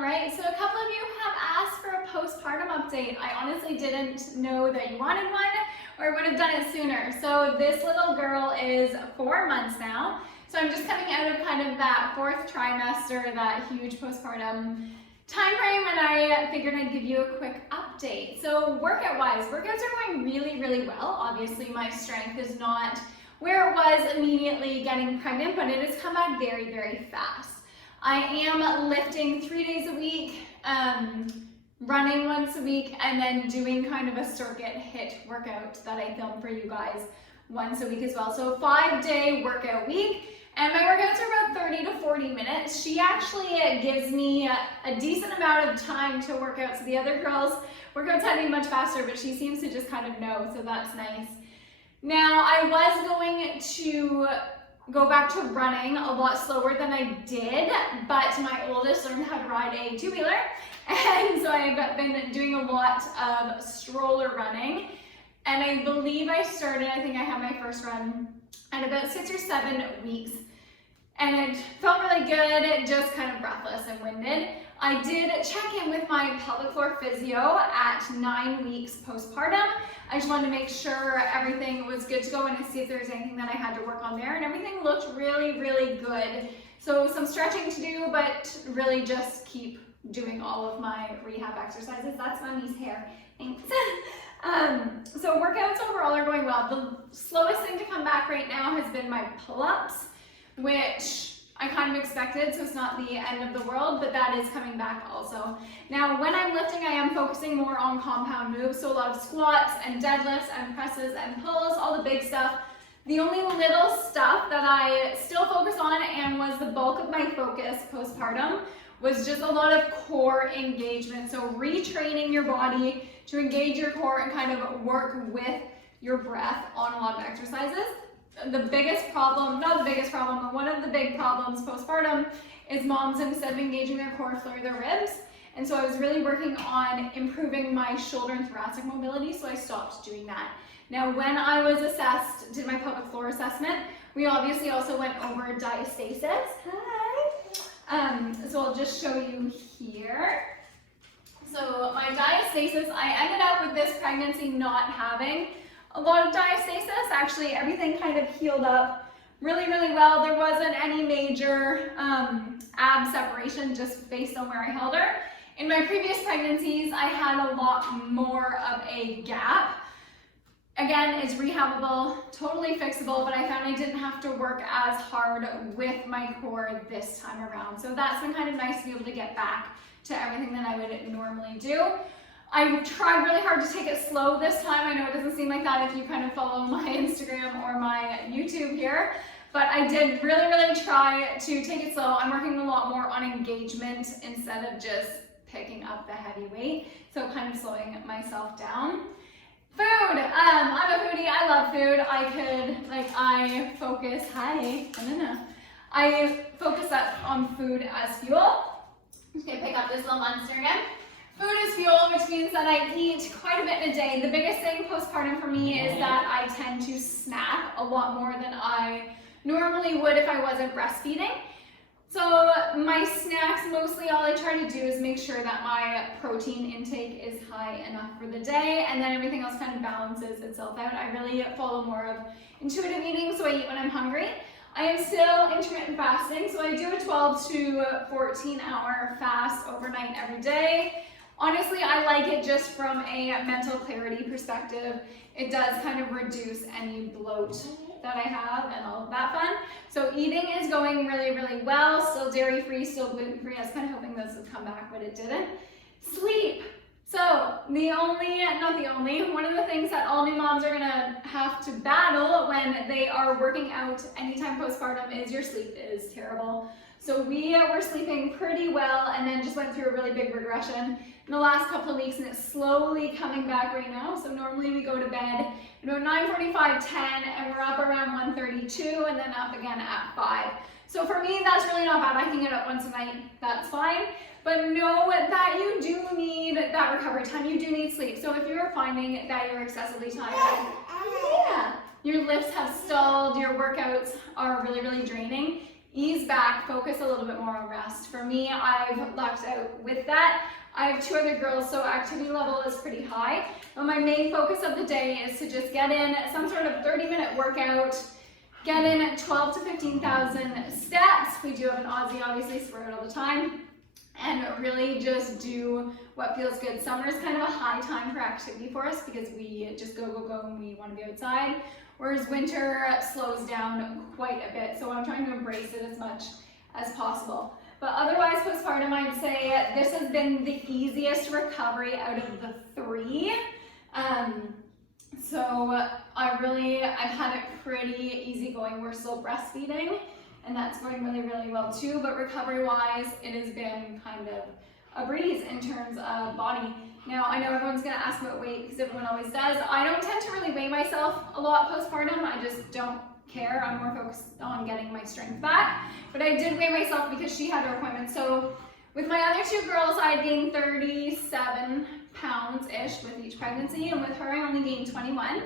All right, so a couple of you have asked for a postpartum update. I honestly didn't know that you wanted one, or I would have done it sooner. So this little girl is 4 months now. So I'm just coming out of kind of that 4th trimester, that huge postpartum time frame, and I figured I'd give you a quick update. So workout-wise, workouts are going really, really well. Obviously my strength is not where it was immediately getting pregnant, but it has come back very, very fast. I am lifting 3 days a week, running once a week, and then doing kind of a circuit HIIT workout that I film for you guys once a week as well. So 5-day workout week, and my workouts are about 30 to 40 minutes. She actually gives me a decent amount of time to work out. So the other girls' workouts had to be much faster, but she seems to just kind of know, so that's nice. Now, I was going to go back to running a lot slower than I did, but my oldest learned how to ride a two-wheeler, and so I've been doing a lot of stroller running, and I believe I think I had my first run at about 6 or 7 weeks, and it felt really good, just kind of breathless and winded. I did check in with my pelvic floor physio at 9 weeks postpartum. I just wanted to make sure everything was good to go and see if there was anything that I had to work on there, and everything looked really, really good. So some stretching to do, but really just keep doing all of my rehab exercises. That's Mommy's hair, thanks. So workouts overall are going well. The slowest thing to come back right now has been my pull-ups, which I kind of expected, so it's not the end of the world, but that is coming back also. Now, when I'm lifting, I am focusing more on compound moves, so a lot of squats and deadlifts and presses and pulls, all the big stuff. The only little stuff that I still focus on, and was the bulk of my focus postpartum, was just a lot of core engagement. So retraining your body to engage your core and kind of work with your breath on a lot of exercises. The biggest problem, not the biggest problem, but one of the big problems postpartum is moms, instead of engaging their core, flare their ribs. And so I was really working on improving my shoulder and thoracic mobility, so I stopped doing that. Now, when I was assessed, did my pelvic floor assessment, we obviously also went over diastasis. Hi. So I'll just show you here. So my diastasis, I ended up with this pregnancy not having a lot of diastasis. Actually, everything kind of healed up really, really well. There wasn't any major ab separation just based on where I held her. In my previous pregnancies, I had a lot more of a gap. Again, it's rehabable, totally fixable, but I found I didn't have to work as hard with my core this time around. So that's been kind of nice to be able to get back to everything that I would normally do. I tried really hard to take it slow this time. I know it doesn't seem like that if you kind of follow my Instagram or my YouTube here, but I did really, really try to take it slow. I'm working a lot more on engagement instead of just picking up the heavy weight, so kind of slowing myself down. Food, I'm a foodie, I love food. I focus, I focus on food as fuel. I'm just gonna pick up this little monster again. Food is fuel, which means that I eat quite a bit in a day. The biggest thing postpartum for me is that I tend to snack a lot more than I normally would if I wasn't breastfeeding. So my snacks, mostly all I try to do is make sure that my protein intake is high enough for the day, and then everything else kind of balances itself out. I really follow more of intuitive eating, so I eat when I'm hungry. I am still intermittent fasting, so I do a 12 to 14 hour fast overnight every day. Honestly, I like it just from a mental clarity perspective. It does kind of reduce any bloat that I have and all of that fun. So eating is going really, really well. Still dairy-free, still gluten-free. I was kind of hoping this would come back, but it didn't. Sleep. So one of the things that all new moms are gonna have to battle when they are working out anytime postpartum is your sleep is terrible. So we were sleeping pretty well, and then just went through a really big regression in the last couple of weeks, and it's slowly coming back right now. So normally we go to bed at about 9:45, 10, and we're up around 1:32, and then up again at 5. So for me, that's really not bad. I can get up once a night, that's fine. But know that you do need that recovery time. You do need sleep. So if you're finding that you're excessively tired, your lifts have stalled, your workouts are really, really draining, ease back, focus a little bit more on rest. For me, I've lucked out with that. I have 2 other girls, so activity level is pretty high. But my main focus of the day is to just get in some sort of 30-minute workout, get in 12 to 15,000 steps. We do have an Aussie, obviously, so we're out all the time. And really just do what feels good. Summer is kind of a high time for activity for us because we just go, and we want to be outside. Whereas winter slows down quite a bit. So I'm trying to embrace it as much as possible. But otherwise, postpartum, I'd say this has been the easiest recovery out of the 3. So I've had it pretty easy going. We're still breastfeeding, and that's going really, really well too. But recovery-wise, it has been kind of a breeze in terms of body. Now, I know everyone's gonna ask about weight because everyone always does. I don't tend to really weigh myself a lot postpartum. I just don't care. I'm more focused on getting my strength back. But I did weigh myself because she had her appointment. So with my other 2 girls, I gained 37 pounds-ish with each pregnancy, and with her I only gained 21.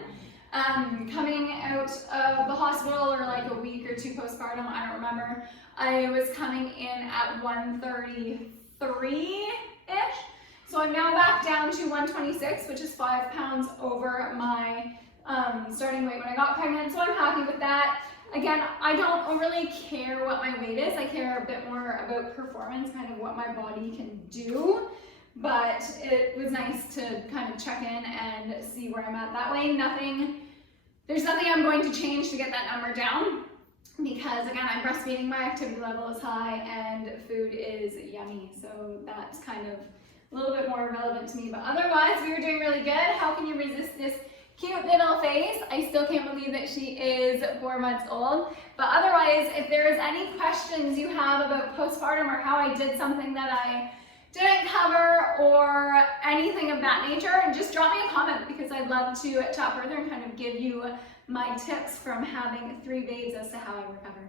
Coming out of the hospital, or like a week or 2 postpartum, I don't remember, I was coming in at 133-ish. So I'm now back down to 126, which is 5 pounds over my starting weight when I got pregnant, so I'm happy with that. Again, I don't really care what my weight is. I care a bit more about performance, kind of what my body can do. But it was nice to kind of check in and see where I'm at that way. There's nothing I'm going to change to get that number down because, again, I'm breastfeeding, my activity level is high, and food is yummy. So that's kind of a little bit more relevant to me. But otherwise, we were doing really good. How can you resist this cute little face? I still can't believe that she is 4 months old. But otherwise, if there is any questions you have about postpartum or how I did something that I didn't cover or anything of that nature, just drop me a comment because I'd love to chat further and kind of give you my tips from having 3 babes as to how I recover.